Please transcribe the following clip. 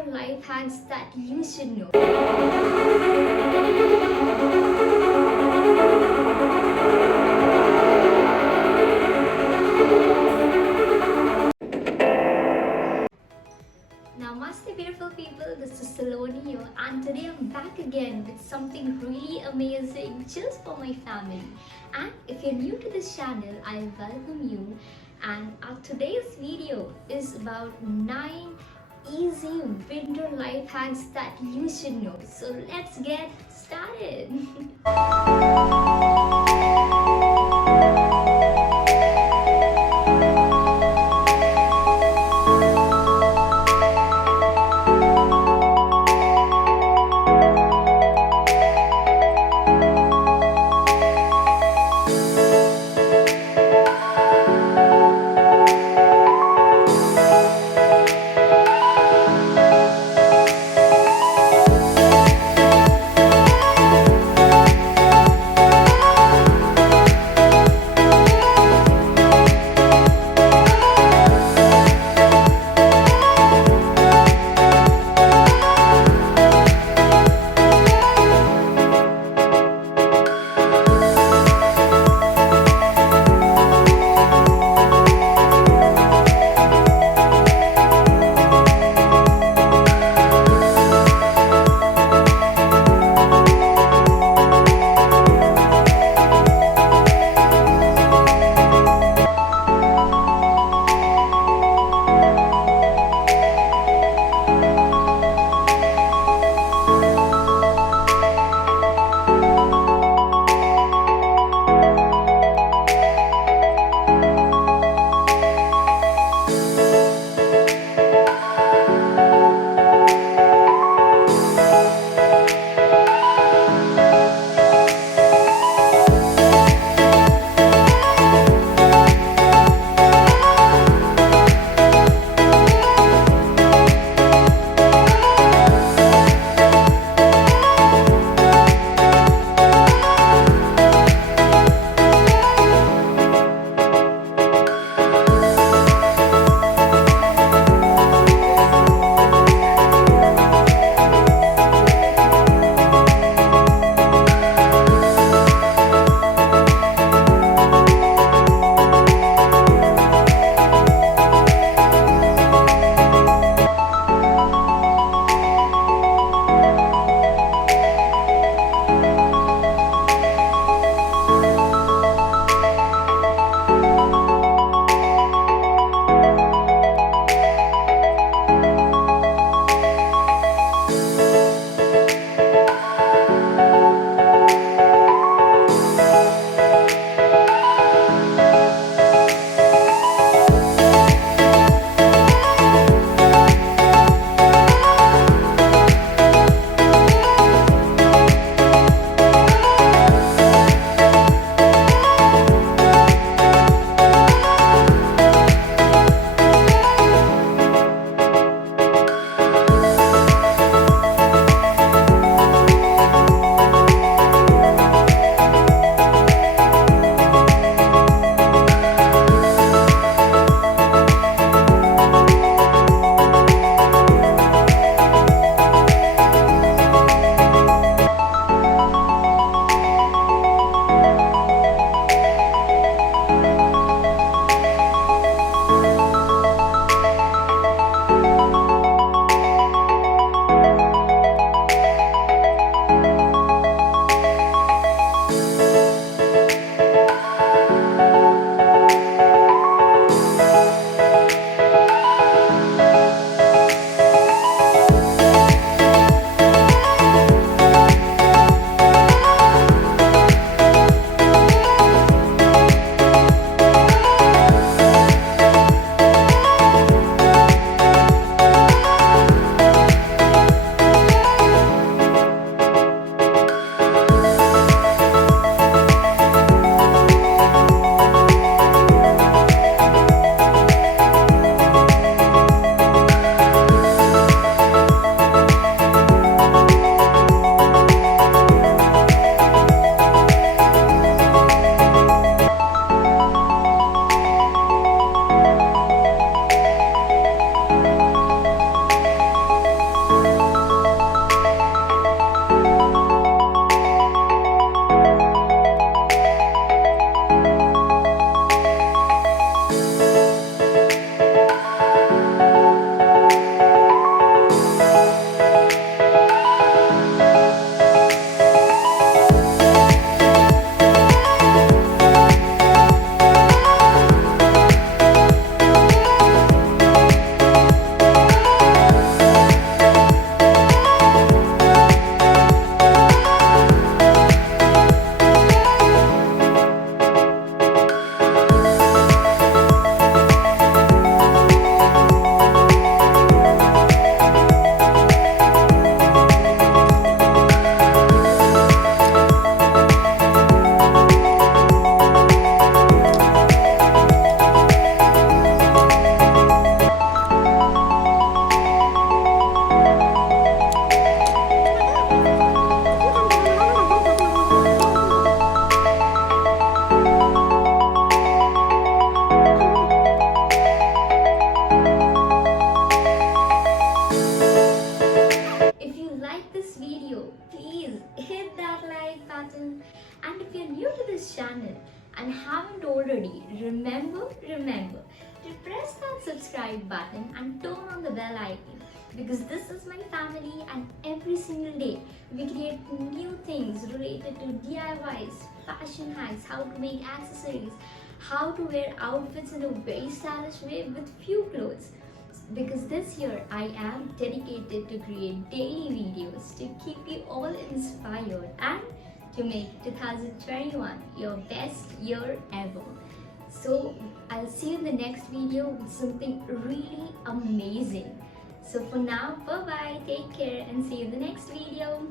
winter life hacks that you should know. Namaste beautiful people, this is Saloni here and today I'm back again with something really amazing just for my family. And if you're new to this channel, I welcome you, and our today's video is about 9 easy winter life hacks that you should know. So let's get started. button. And if you're new to this channel and haven't already, remember to press that subscribe button and turn on the bell icon, because this is my family and every single day we create new things related to DIYs, fashion hacks, how to make accessories, how to wear outfits in a very stylish way with few clothes. Because this year I am dedicated to create daily videos to keep you all inspired and to make 2021 your best year ever. So I'll see you in the next video with something really amazing. So for now, bye bye, take care and see you in the next video.